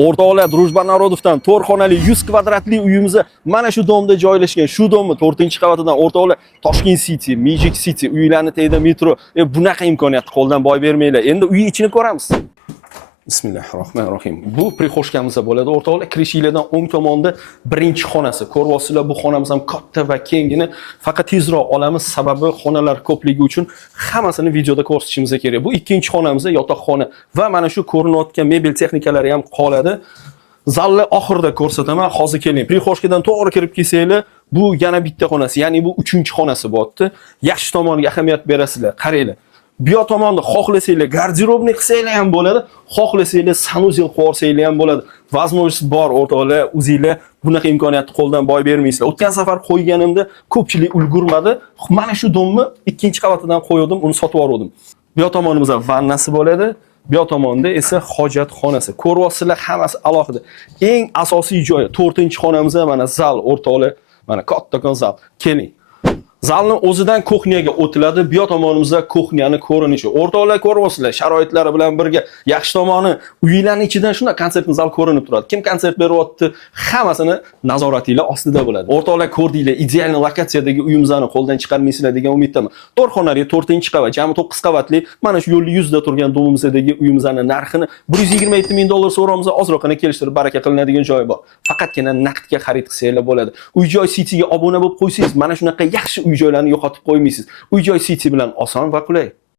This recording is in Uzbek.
O'rtoqlar, Drujba Narodovdan 4 xonali 100 kvadratli uyimizni mana shu domda joylashgan. Shu domni 4-qavatidan o'rtoqlar Toshkent City, Magic City uylarni tagida metro. Bunaqa imkoniyatni qo'ldan boy bermanglar. Endi uy ichini ko'ramiz. Bismillahirrohmanirrohim. Bu prixoshkamizda bo'ladi. O'rtoqlar, kirishinglardan o'ng tomonda birinchi xonasi. Ko'ryapsizlar, bu xonamiz ham katta va kengini. Faqat tezroq olamiz, sababi xonalar ko'pligi uchun hammasini videoda ko'rsatishimiz kerak. Bu ikkinchi xonamiz, yotoqxona va mana shu ko'rinayotgan mebel texnikalari ham qoladi. Zalni oxirida ko'rsataman. Hozir keling. Prixoshkadan to'g'ri kirib kelsanglar, bu yana bitta xonasi, ya'ni bu 3-xonasi bo'pti. Yaxshi tomoniga ahamiyat berasizlar. Qaranglar. Bu tomonda xohlasanglar garderobni qilsanglar ham bo'ladi, xohlasanglar sanuzel qo'rsanglar ham bo'ladi. Возможность bor o'rtoqlar, o'zinglar bunaqa imkoniyatni qo'ldan boy bermaysizlar. O'tgan safar qo'yganimda ko'pchilik ulgurmadi. Mana shu domni 2-qavatidan qo'ydim, uni sotib oldim. Bu tomonimizda vannasi bo'ladi. Bu tomonda esa hojatxonasi. Ko'ryapsizlar, hammasi alohida. Eng asosiy joyi 4-xonamizda mana zal o'rtoqlar. Mana kattakon zal. Keling. Zalni o'zidan kuxnyaga o'tiladi. Bu tomonimizda kuxnyani ko'rinishi. O'rtoqlar, ko'ryapsizlar, sharoitlari bilan birga yaxshi tomoni uylarning ichidan shunday konsertni zal ko'rinib turadi. Kim konsert beryapti, hammasini nazoratinglar ostida bo'ladi. O'rtoqlar, ko'rdinglar, ideal lokatsiyadagi uyimizni qo'ldan chiqarmaysizlar degan umiddaman. 4 xonali 4-qavat, jami 9 qavatli mana shu yo'lning yuzida turgan domimizdagi uyimizning narxini $127 ming so'raymiz. Ozroqina kelishtirib baraka qilinadigan joyi bor. Faqatgina naqdga xarid qilsanglar bo'ladi. Uy-joy City'ga obuna bo'lib qo'ysangiz, mana shunaqa yaxshi uy-joylarni yo'qotib qo'ymaysiz. Uy-joy City bilan oson va qulay.